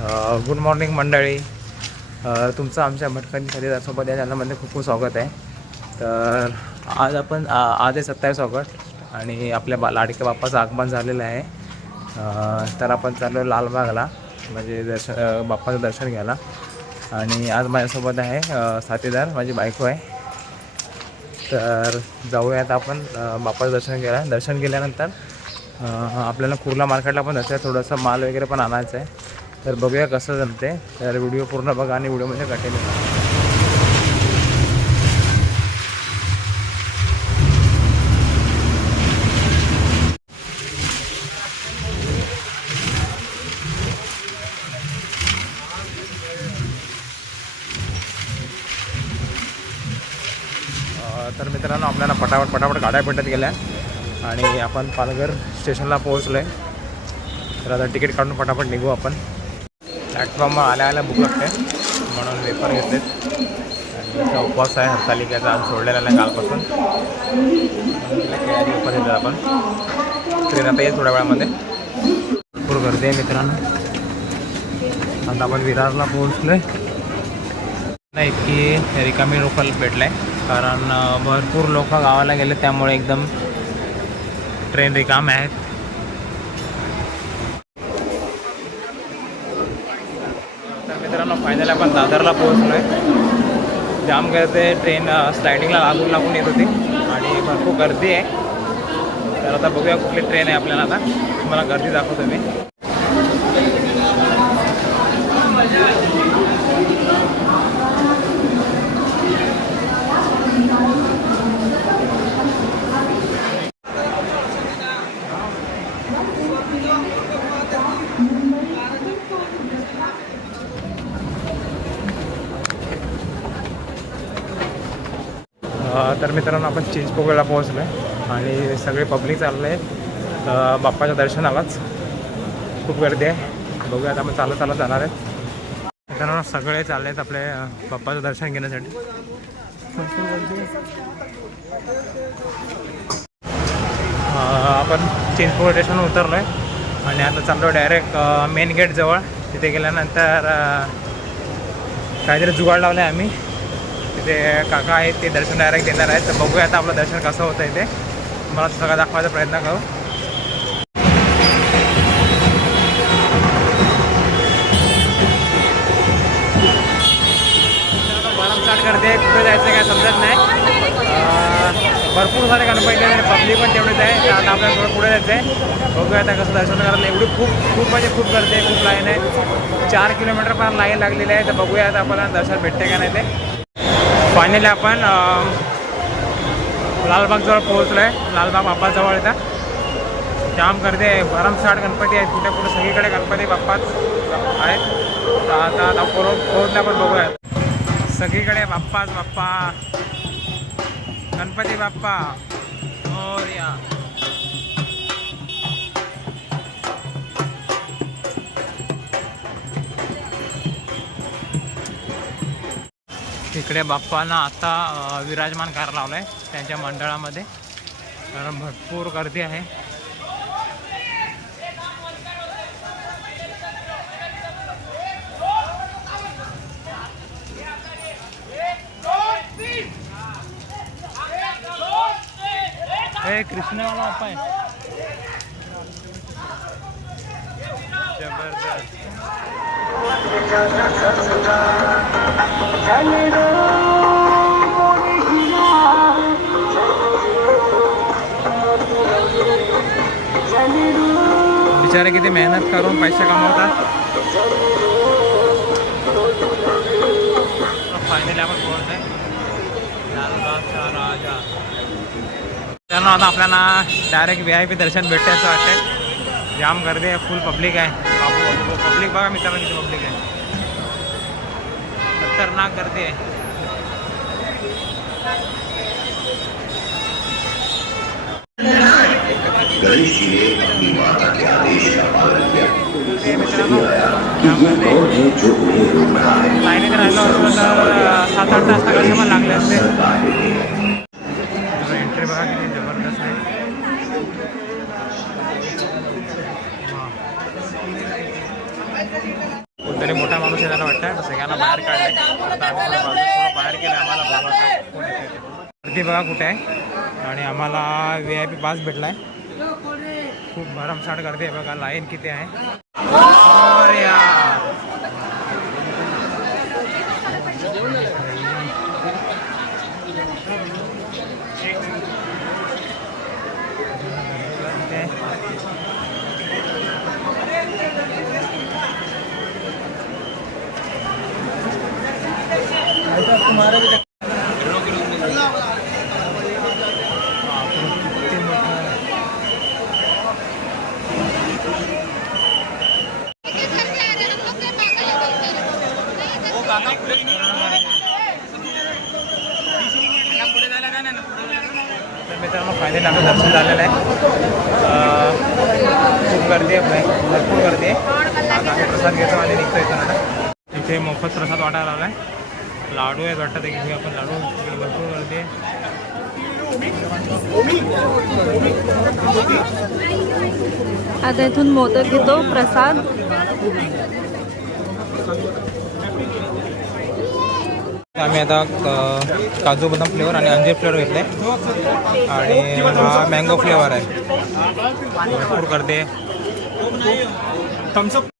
Good morning मंडळी. तुमचं आमच्या भटकंती खरेदीदारसोबत या चॅनलमध्ये खूप खूप स्वागत आहे. तर आज आपण आ, आज आहे सत्तावीस ऑगस्ट आणि आपल्या बा लाडक्या बाप्पाचं आगमन झालेलं आहे. तर आपण चाललो लालबागला म्हणजे दर्शन बाप्पाचं दर्शन घ्यायला. आणि आज माझ्यासोबत आहे साथीदार माझी बायको आहे. तर जाऊयात आपण बाप्पाचं दर्शन घ्यायला. दर्शन केल्यानंतर आपल्याला कुर्ला मार्केटला पण जायचं आहे थोडंसं माल वगैरे पण आणायचं आहे तर बघूया कसं जमते तर व्हिडिओ पूर्ण बघा आणि व्हिडिओमध्ये कटेल तर मित्रांनो आपल्याला पटापट पटापट गाड्या भेटत गेल्या. आणि आपण पालघर स्टेशनला पोहोचलो आहे तर आता तिकीट काढून पटापट निघू आपण. प्लॅटफॉर्मवर आल्या आल्या बुक लागते. म्हणून वेपर घेते आणि उपवास आहे हरतालिकेचा. आम्ही सोडलेला नाही कालपासून. वेपर घेतले आपण. ट्रेन आता येईल थोड्या वेळामध्ये. भरपूर गर्दी आहे मित्रांनो. आता आपण विरारला पोहोचलो आहे नाही की रिकामी लोकल भेटलं. आहे कारण भरपूर लोक गावाला गेले त्यामुळे एकदम ट्रेन रिकाम आहेत. तर मित्रांनो फायनल आपण दादरला पोहोचलो आहे जाम गर्दी आहे. ट्रेन स्लायडिंगला लागून लागून येत होती आणि भरपूर गर्दी आहे. तर आता बघूया कुठली ट्रेन आहे आपल्याला आता. तुम्हाला गर्दी दाखवतो मी. अ, तर मित्रांनो आपण चिंचपोकळला पोहोचलो आहे आणि सगळे पब्लिक चालले आहेत बाप्पाच्या दर्शनालाच खूप गर्दी आहे. बघूयात आता आपण चालत चालत जाणार आहेत. मित्रांनो सगळे चालले आहेत आपले बाप्पाचं दर्शन घेण्यासाठी. आपण चिंचपोकळ स्टेशनवर उतरलो आहे आणि आता चाललो डायरेक्ट मेन गेट जवळ. तिथे गेल्यानंतर काहीतरी जुगाड लावला आहे आम्ही. ते काका आहेत ते दर्शन डायरेक्ट देणार आहेत. तर बघूया आता आपलं दर्शन कसं होतं ते. मला सगळं दाखवायचा प्रयत्न करू. कुठे जायचं काय समजत नाही. भरपूर सारे गणपती आहेत पब्लिक पण तेवढेच आहे. आता आपल्याला थोडं पुढे जायचं आहे बघूया आता कसं दर्शन करायला एवढी खूप खूप म्हणजे खूप गर्दी आहे खूप लाईन आहे. चार किलोमीटर पण लाईन लागलेली आहे. तर बघूया आता आपल्याला दर्शन भेटते का नाही ते. फायनली आपण लालबागजवळ पोहोचलो आहे लालबाग बाप्पाजवळ येतात जाम गर्दी आहे. भरमसाठ गणपती आहेत. कुठे कुठे सगळीकडे गणपती बाप्पाच आहेत. तर आता आता पोहोच पोहोचल्या पण बघूया सगळीकडे बाप्पाच बाप्पा. गणपती बाप्पा. मोरया. इकडे बाप्पांना आता विराजमान करायला लावलं आहे त्यांच्या मंडळामध्ये. कारण भरपूर गर्दी आहे. हे कृष्णवाला बाप्पा आहे जबरदस्त. बिचारे किती मेहनत करून पैसे कमवतात. फायनली आपण बोलतोय लालबागचा राजा. त्यांना आता आपल्याला डायरेक्ट व्ही आय पी दर्शन भेटते असं वाटते जाम गर्दी आहे फुल पब्लिक आहे बापू पब्लिक बघा मित्रांनो किती पब्लिक आहे खतरनाक गर्दी आहे गणेश जी ने अपनी माता के आदेश का पालन किया। है? है लाईनीत राहिलो असतो तर सात आठ तास लागले असते कोणतरी तरी मोठा माणूस आहे त्याला वाटतं सगळ्यांना बाहेर काढले आता आम्ही बाहेर केलं आम्हाला ते. गर्दी बघा कुठे आहे. आणि आम्हाला व्ही आय पी पास भेटला आहे खूप भरमसाठ गर्दी आहे बघा लाईन किती आहे. अरे यार. इथे किती मोठं आहे. तर मित्रांनो फायनली दर्शन झालेलं आहे. खूप गर्दी आहे भरपूर गर्दी आहे. आता आम्ही प्रसाद घेतो आणि निघतो इथून आता. इथे मोफत प्रसाद वाटायला आला आहे लाडू आहेत वाटतं की आपण लाडू. भरपूर करते आता इथून मोदक घेतो प्रसाद. आम्ही आता काजू बदाम फ्लेवर आणि अंजीर फ्लेवर घेतले. आणि हा मँगो फ्लेवर आहे. भरपूर करते थम्सअप आहे.